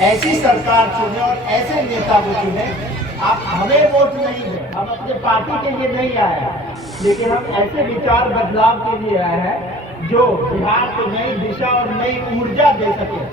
ऐसी सरकार चुने और ऐसे नेता को चुने। आप हमें वोट नहीं है, हम अपने पार्टी के लिए नहीं आए हैं, लेकिन हम ऐसे विचार बदलाव के लिए आए हैं जो बिहार को नई दिशा और नई ऊर्जा दे सके।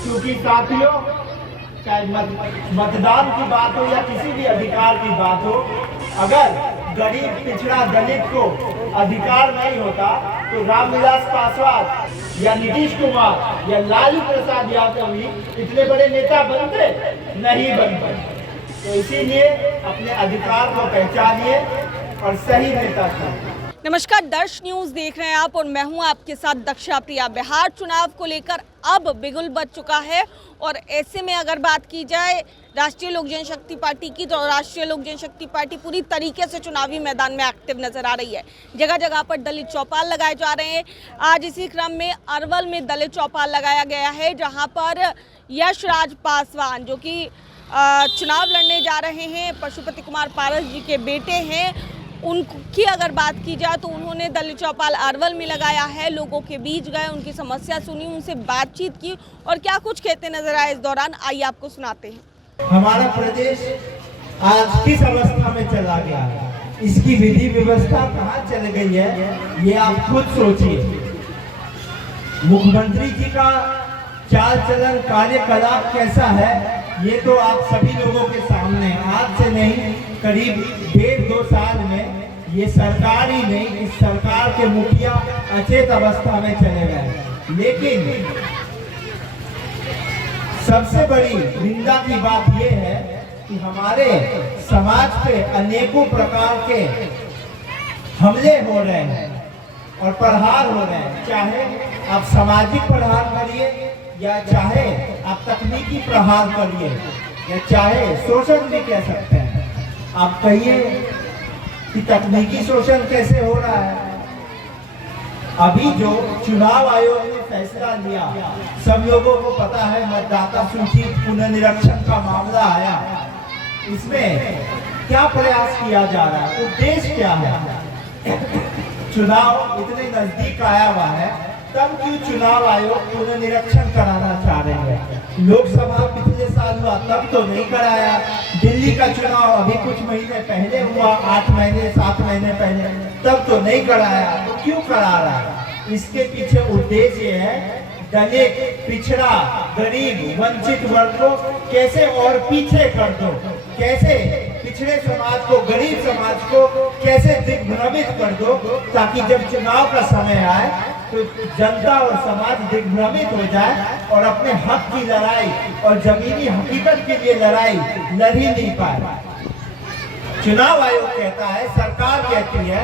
क्योंकि साथियों, चाहे मतदान की बात हो या किसी भी अधिकार की बात हो, अगर गरीब पिछड़ा दलित को अधिकार नहीं होता तो रामविलास पासवान या नीतीश कुमार या लालू प्रसाद यादव ही इतने बड़े नेता बनते नहीं बनते। तो इसीलिए अपने अधिकार को पहचानिए और सही नेता चुनिए। नमस्कार, दर्श न्यूज देख रहे हैं आप और मैं हूं आपके साथ दक्षा प्रिया। बिहार चुनाव को लेकर अब बिगुल बज चुका है और ऐसे में अगर बात की जाए राष्ट्रीय लोक जनशक्ति पार्टी की, तो राष्ट्रीय लोक जनशक्ति पार्टी पूरी तरीके से चुनावी मैदान में एक्टिव नजर आ रही है। जगह जगह पर दलित चौपाल लगाए जा रहे हैं। आज इसी क्रम में अरवल में दलित चौपाल लगाया गया है, जहां पर यशराज पासवान जो कि चुनाव लड़ने जा रहे हैं, पशुपति कुमार पारस जी के बेटे हैं, उनकी अगर बात की जाए तो उन्होंने दलित चौपाल अरवल में लगाया है। लोगों के बीच गए, उनकी समस्या सुनी, उनसे बातचीत की और क्या कुछ कहते नजर आए इस दौरान, आइए आपको सुनाते हैं। हमारा प्रदेश आज किस अवस्था में चला गया है, इसकी विधि व्यवस्था कहाँ चल गई है, ये आप खुद सोचिए। मुख्यमंत्री जी का चाल चलन, कार्यकलाप कैसा है, ये तो आप सभी लोगों के सामने। आज से नहीं, करीब 1.5-2 साल में ये सरकार ही नहीं, इस सरकार के मुखिया अचेत अवस्था में चले गए। लेकिन सबसे बड़ी निंदा की बात यह है कि हमारे समाज पे अनेकों प्रकार के हमले हो रहे हैं और प्रहार हो रहे हैं। चाहे आप सामाजिक प्रहार करिए या चाहे आप तकनीकी प्रहार करिए या चाहे शोषण भी कह सकते हैं। आप कहिए कि तकनीकी शोषण कैसे हो रहा है। अभी जो चुनाव आयोग ने फैसला लिया, सब लोगों को पता है, मतदाता सूची पुनर्निरीक्षण का मामला आया। इसमें क्या प्रयास किया जा रहा है, उद्देश्य क्या है? चुनाव इतने नजदीक आया हुआ है, तब क्यों चुनाव आयोग पुनर्निरीक्षण कराना चाह रहे हैं? लोकसभा पिछले साल हुआ तब तो नहीं कराया। दिल्ली का चुनाव अभी कुछ महीने पहले हुआ, 8 महीने 7 महीने पहले, तब तो नहीं कराया। तो क्यों करा रहा है? इसके पीछे उद्देश्य है दलित, पिछड़ा, गरीब, वंचित वर्ग को कैसे और पीछे कर दो, कैसे पिछड़े समाज को, गरीब समाज को कैसे दिग्भ्रमित कर दो, ताकि जब चुनाव का समय आए तो जनता और समाज दिग्भ्रमित हो जाए और अपने हक की लड़ाई और जमीनी हकीकत के लिए लड़ाई लड़ ही नहीं पाए। चुनाव आयोग कहता है, सरकार कहती है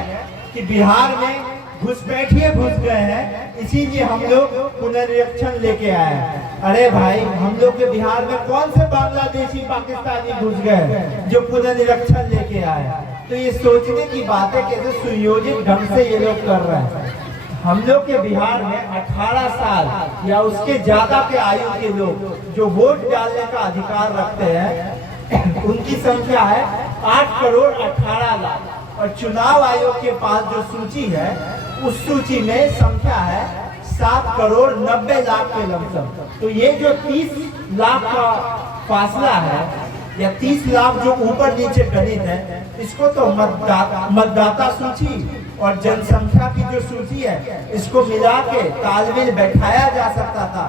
कि बिहार में घुसपैठिए घुस गए हैं, इसीलिए हम लोग पुनर्निरीक्षण लेके आए हैं। अरे भाई, हम लोग के बिहार में कौन से बांग्लादेशी, पाकिस्तानी घुस गए जो पुनर्निरीक्षण लेके आए? तो ये सोचने की बात है कैसे सुयोजित ढंग से ये लोग कर रहे हैं। हम लोग के बिहार में 18 साल या उसके ज्यादा के आयु के लोग जो वोट डालने का अधिकार रखते हैं, उनकी संख्या है 8,18,00,000 और चुनाव आयोग के पास जो सूची है, उस सूची में संख्या है 7,90,00,000 के लमसम। तो ये जो 30 लाख का फासला है या 30 लाख जो ऊपर नीचे गणित है, इसको तो मतदाता सूची और जनसंख्या की जो सूची है, इसको मिला के तालमेल बैठाया जा सकता था।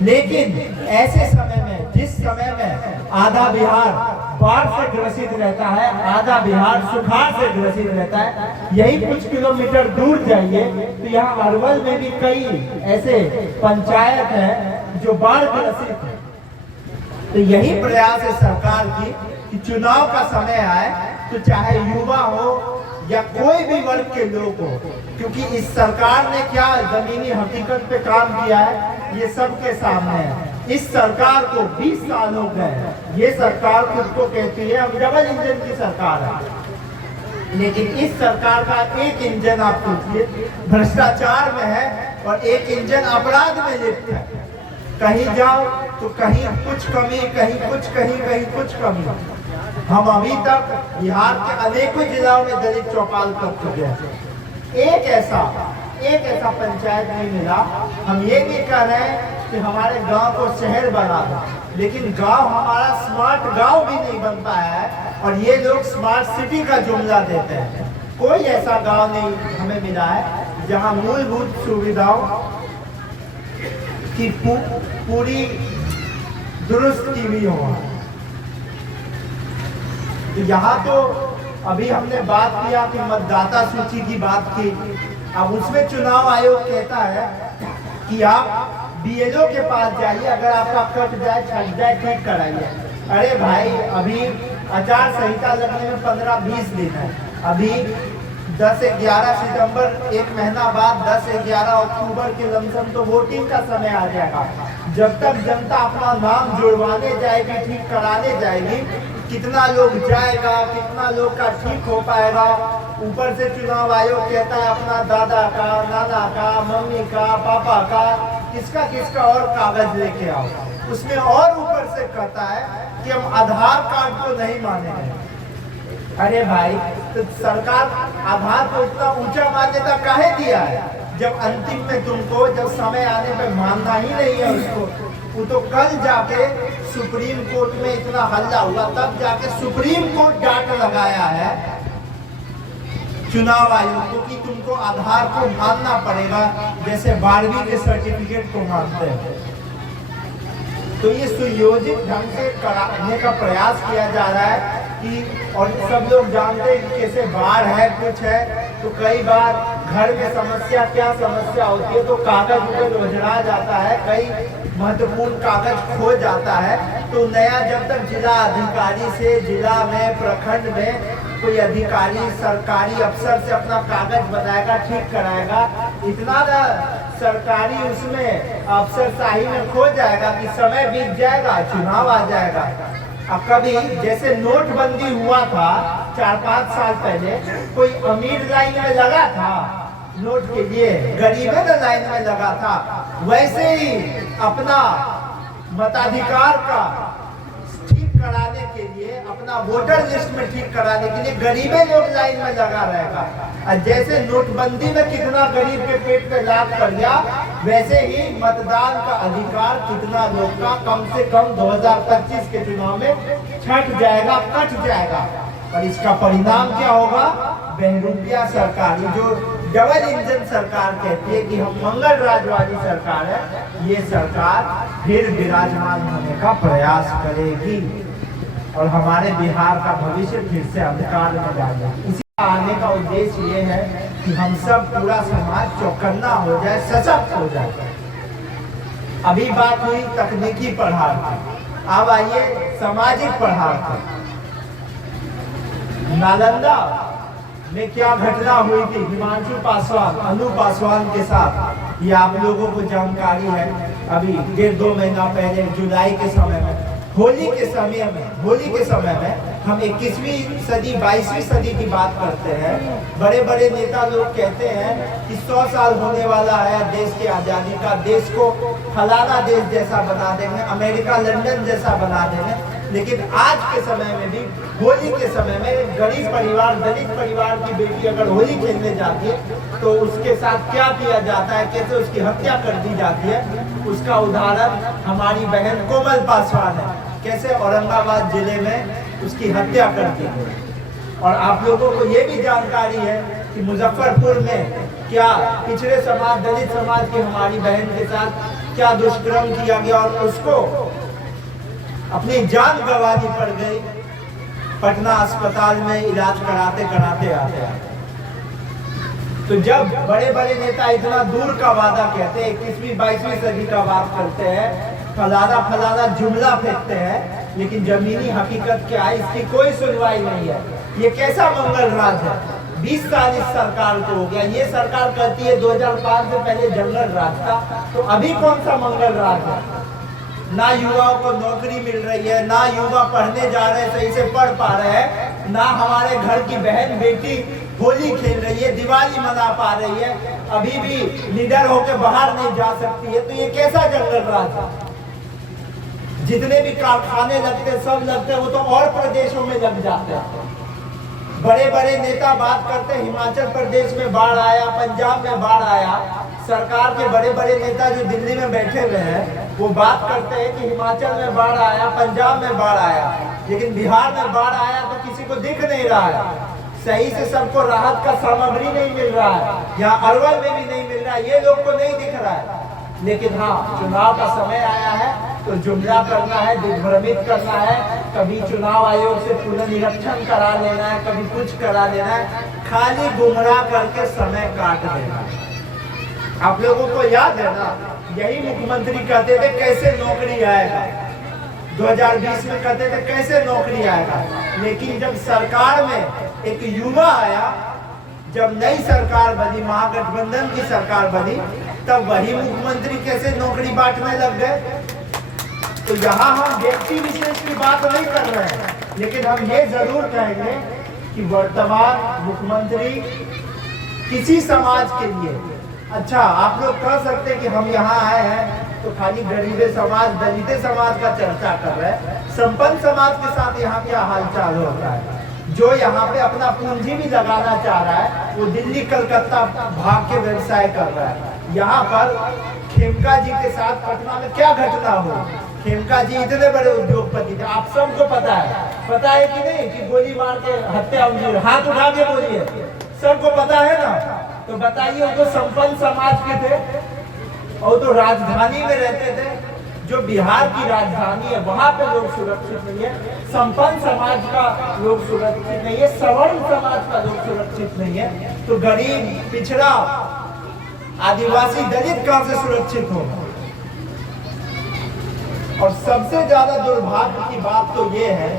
लेकिन ऐसे समय में, जिस समय में आधा बिहार बाढ़ से ग्रसित रहता है, आधा बिहार सुखाड़ से ग्रसित रहता है, यही कुछ किलोमीटर दूर जाइए तो यहाँ अरवल में भी कई ऐसे पंचायत है जो बाढ़ ग्रसित है। तो यही प्रयास है सरकार की कि चुनाव का समय आए तो चाहे युवा हो या कोई भी वर्ग के लोग हो, क्योंकि इस सरकार ने क्या जमीनी हकीकत पे काम किया है ये सबके सामने है। इस सरकार को 20 साल हो गए। ये सरकार खुद को कहती है हम डबल इंजन की सरकार है, लेकिन इस सरकार का एक इंजन आप सोचिए भ्रष्टाचार में है और एक इंजन अपराध में लिप्त है। कहीं जाओ तो कहीं कुछ कमी, कहीं कुछ, कहीं कुछ कमी। हम अभी तक बिहार के अनेकों जिलों में दलित चौपाल कर चुके हैं। एक ऐसा पंचायत नहीं मिला। हम ये भी कह रहे हैं कि हमारे गांव को शहर बना दो। लेकिन गांव हमारा स्मार्ट गांव भी नहीं बन पाया है, और ये लोग स्मार्ट सिटी का जुमला देते हैं। कोई ऐसा गांव नहीं हमें मिला है जहां मूलभूत सुविधाओं की पूरी दुरुस्त की हुई हो। तो यहाँ तो अभी हमने बात किया कि मतदाता सूची की बात की, अब उसमें चुनाव आयोग कहता है कि आप बीएलओ के पास जाइए, अगर आपका कट जाए छट जाए ठीक कराइए। अरे भाई, अभी आचार संहिता लगने में 15-20 दिन है। अभी 10-11 सितंबर, एक महीना बाद 10-11 अक्टूबर के लमसम तो वोटिंग का समय आ जाएगा। जब तक जनता अपना नाम जुड़वाने जाएगी, ठीक कराने जाएगी, कितना लोग जाएगा, कितना लोग का ठीक हो पाएगा। ऊपर से चुनाव आयोग कहता है अपना दादा का, नाना का, मम्मी का, पापा का, किसका किसका और कागज लेके आओ। उसमें और ऊपर से कहता है कि हम आधार कार्ड को नहीं मानेंगे। अरे भाई, तो सरकार आधार को इतना ऊंचा मान्यता काहे दिया है, जब अंतिम में तुमको जब समय आने पे मानना ही नहीं है उसको। वो तो कल जाके सुप्रीम कोर्ट में इतना हल्ला हुआ, तब जाके सुप्रीम कोर्ट डांट लगाया है चुनाव आयोग को कि तुमको आधार को मानना पड़ेगा जैसे 12वीं के सर्टिफिकेट को मानते हैं। तो ये सुयोजित ढंग से कराने का प्रयास किया जा रहा है कि, और सब लोग जानते हैं कि कैसे बाढ़ है, कुछ है, तो कई बार घर में समस्या क्या समस्या होती है, तो कागज उगज उजड़ा जाता है, कई महत्वपूर्ण कागज खो जाता है। तो नया जब तक जिला अधिकारी से, जिला में, प्रखंड में कोई अधिकारी, सरकारी अफसर से अपना कागज बनाएगा, ठीक कराएगा, इतना ना सरकारी उसमें अफसरशाही में खो जाएगा कि समय बीत जाएगा, चुनाव आ जाएगा। अब कभी जैसे नोटबंदी हुआ था 4-5 साल पहले, कोई अमीर लाइन में लगा था नोट के लिए, गरीब है ना लाइन में लगा था, वैसे ही अपना मताधिकार का ठीक कराने के लिए, अपना वोटर लिस्ट में ठीक कराने के लिए गरीबे लोग लाइन में लगा रहेगा। और जैसे नोटबंदी में कितना गरीब के पेट पे लात पड़ गया, वैसे ही मतदान का अधिकार कितना लोग का कम से कम 2025 के चुनाव में छट जाएगा, कट जाएगा। और इसका परिणाम क्या होगा? बहरूपिया सरकार, जो डबल इंजन सरकार कहती है कि हम मंगल राज वाली सरकार है, ये सरकार फिर विराजमान होने का प्रयास करेगी और हमारे बिहार का भविष्य फिर से अंधकार में डालेगी। इसी आने का उद्देश्य ये है कि हम सब, पूरा समाज चौकन्ना हो जाए, सशक्त हो जाए। अभी बात हुई तकनीकी पढ़ाई की, अब आइए सामाजिक पढ़ाई की। नालंदा में क्या घटना हुई थी हिमांशु पासवान, अनु पासवान के साथ, ये आप लोगों को जानकारी है। अभी 1.5-2 महीना पहले, जुलाई के समय में, होली के समय में हम 21वीं सदी 22वीं सदी की बात करते हैं। बड़े बड़े नेता लोग कहते हैं कि 100 साल होने वाला है देश की आज़ादी का, देश को फलाना देश जैसा बना देंगे, अमेरिका लंदन जैसा बना देंगे। लेकिन आज के समय में भी, होली के समय में, गरीब परिवार, दलित परिवार की बेटी अगर होली खेलने जाती है तो उसके साथ क्या किया जाता है, कैसे उसकी हत्या कर दी जाती है, उसका उदाहरण हमारी बहन कोमल पासवान है, कैसे औरंगाबाद जिले में उसकी हत्या कर दी गई। और आप लोगों को ये भी जानकारी है कि मुजफ्फरपुर में क्या पिछड़े समाज, दलित समाज की हमारी बहन के साथ क्या दुष्कर्म किया गया और उसको अपनी जान गंवानी पड़ गई पटना अस्पताल में इलाज कराते कराते आते। तो जब बड़े बड़े नेता इतना दूर का वादा कहते हैं, 21वीं 22वीं सदी का बात करते हैं, फलाना फलाना जुमला फेंकते हैं, लेकिन जमीनी हकीकत क्या है इसकी कोई सुनवाई नहीं है। ये कैसा मंगल राज है? 20 साल इस सरकार को हो गया। ये सरकार कहती है 2005 से पहले जंगल राज था, तो अभी कौन सा मंगल राज है? ना युवाओं को नौकरी मिल रही है, ना युवा पढ़ने जा रहे हैं, सही से पढ़ पा रहे हैं, ना हमारे घर की बहन बेटी होली खेल रही है, दिवाली मना पा रही है, अभी भी निडर होकर बाहर नहीं जा सकती है। तो ये कैसा जंगल राज है? जितने भी कारखाने लगते, सब लगते, वो तो और प्रदेशों में लग जाते हैं। बड़े बड़े नेता बात करते हैं हिमाचल प्रदेश में बाढ़ आया, पंजाब में बाढ़ आया। सरकार के बड़े बड़े नेता जो दिल्ली में बैठे हुए हैं वो बात करते हैं कि हिमाचल में बाढ़ आया, पंजाब में बाढ़ आया, लेकिन बिहार में बाढ़ आया तो किसी को दिख नहीं रहा है। सही से सबको राहत का सामग्री नहीं मिल रहा है, यहाँ अरवल में भी नहीं मिल रहा है, ये लोग को नहीं दिख रहा है। लेकिन हाँ, चुनाव का समय आया है तो जुमला करना है, दिग्भ्रमित करना है, कभी चुनाव आयोग से पुनर्निरीक्षण करा लेना है, कभी कुछ करा लेना है, खाली गुमराह करके समय काट देना है। आप लोगों को याद है ना, यही मुख्यमंत्री कहते थे कैसे नौकरी आएगा, 2020 में कहते थे कैसे नौकरी आएगा। लेकिन जब सरकार में एक युवा आया, जब नई सरकार बनी, महागठबंधन की सरकार बनी, तब वही मुख्यमंत्री कैसे नौकरी बांटने लग गए। तो यहाँ हम व्यक्ति विशेष की बात नहीं कर रहे हैं, लेकिन हम ये जरूर कहेंगे कि वर्तमान मुख्यमंत्री किसी समाज के लिए अच्छा, आप लोग कह सकते हैं कि हम यहाँ आए हैं तो खाली गरीबे समाज, दलित समाज का चर्चा कर रहे हैं। संपन्न समाज के साथ यहाँ क्या हालचाल होता है? जो यहाँ पे अपना पूंजी भी लगाना चाह रहा है, वो दिल्ली कलकत्ता भाग के व्यवसाय कर रहा है। यहाँ पर खेमका जी के साथ पटना में क्या घटना हो, खेमका जी इतने बड़े उद्योगपति थे, आप सबको पता है कि नहीं कि गोली मार के हत्या हुई? हाथ उठा के बोलिए, सबको पता है ना। तो बताइए, वो तो संपन्न समाज के थे और तो राजधानी में रहते थे, जो बिहार की राजधानी है वहां पे लोग सुरक्षित नहीं है। संपन्न समाज का लोग सुरक्षित नहीं है, सवर्ण समाज का लोग सुरक्षित नहीं है, तो गरीब, पिछड़ा, आदिवासी, दलित कहां से सुरक्षित होगा? और सबसे ज्यादा दुर्भाग्य की बात तो ये है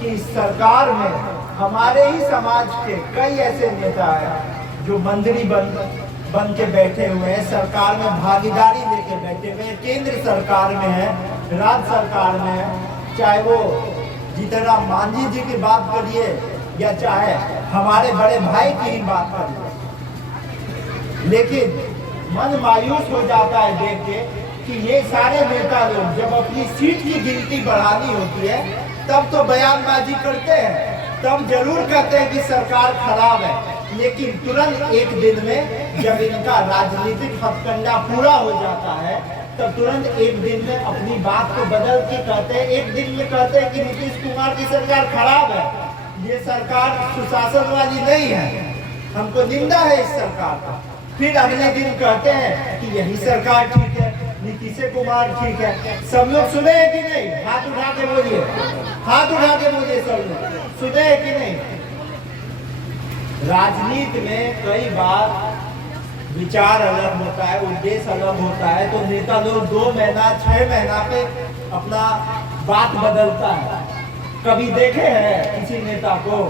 कि सरकार में हमारे ही समाज के कई ऐसे नेता हैं जो मंत्री बन के बैठे हुए हैं, सरकार में भागीदारी लेके बैठे हुए हैं, केंद्र सरकार में है, राज्य सरकार में है, चाहे वो जीतन राम मांझी जी की बात करिए या चाहे हमारे बड़े भाई की ही बात करिए। लेकिन मन मायूस हो जाता है देख के कि ये सारे नेता लोग जब अपनी सीट की गिनती बढ़ानी होती है तब तो बयानबाजी करते हैं, तब जरूर कहते हैं कि सरकार खराब है, लेकिन तुरंत एक दिन में जब इनका राजनीतिक हथकंडा पूरा हो जाता है तब तुरंत एक दिन में अपनी बात को बदल के कहते हैं, एक दिन में कहते हैं कि नीतीश कुमार की सरकार खराब है, ये सरकार सुशासन वाली नहीं है, हमको निंदा है इस सरकार का। फिर अगले दिन कहते हैं कि यही सरकार ठीक है, नीतीश कुमार ठीक है। सब लोग सुने हैं कि नहीं? हाथ उठा के बोलिए, हाथ उठा के बोलिए, सब लोग सुने हैं कि नहीं? राजनीति में कई बार विचार अलग होता है, उद्देश्य अलग होता है, तो नेता लोग 2 महीना 6 महीना पे अपना बात बदलता है। कभी देखे हैं किसी नेता को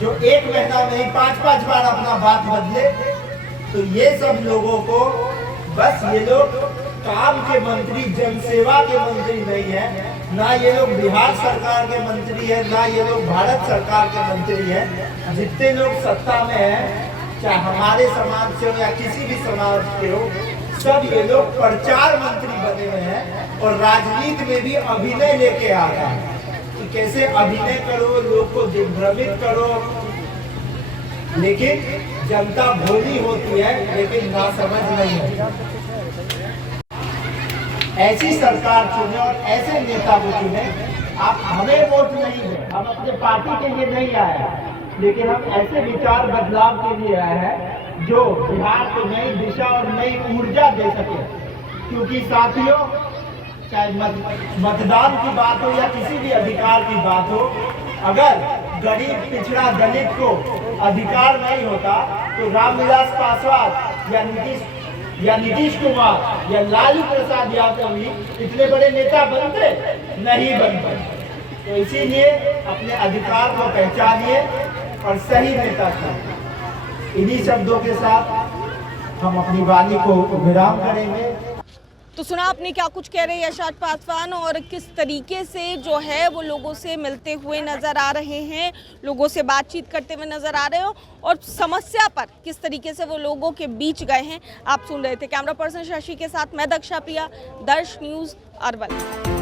जो 1 महीना में ही 5-5 बार अपना बात बदले? तो ये सब लोगों को बस, ये लोग काम के मंत्री, जनसेवा के मंत्री नहीं है, ना ये लोग बिहार सरकार के मंत्री है, ना ये लोग भारत सरकार के मंत्री है। जितने लोग सत्ता में हैं, चाहे हमारे समाज से हो या किसी भी समाज के हो, सब ये लोग प्रचार मंत्री बने हुए हैं और राजनीति में भी अभिनय लेके आ रहे हैं कि कैसे अभिनय करो, लोग को दिग्भ्रमित करो। लेकिन जनता भोली होती है, लेकिन ना समझ नहीं होती। ऐसी सरकार चुने और ऐसे नेता को चुने। आप हमें वोट नहीं दें, हम अपने पार्टी के लिए नहीं आए हैं, लेकिन हम ऐसे विचार बदलाव के लिए आए हैं जो बिहार को नई दिशा और नई ऊर्जा दे सके। क्योंकि साथियों, चाहे मतदान की बात हो या किसी भी अधिकार की बात हो, अगर गरीब, पिछड़ा, दलित को अधिकार नहीं होता तो रामविलास पासवान या नीतीश कुमार या लालू प्रसाद यादव ही इतने बड़े नेता बनते नहीं बनते। तो इसीलिए अपने अधिकार को पहचानिए और सही नेता चुनिए। इन्हीं शब्दों के साथ हम अपनी वाणी को विराम करेंगे। तो सुना आपने क्या कुछ कह रहे हैं यशराज पासवान, और किस तरीके से जो है वो लोगों से मिलते हुए नजर आ रहे हैं, लोगों से बातचीत करते हुए नजर आ रहे हो, और समस्या पर किस तरीके से वो लोगों के बीच गए हैं, आप सुन रहे थे। कैमरा पर्सन शशि के साथ मैं दक्षा प्रिया, दर्श न्यूज़, अरवल।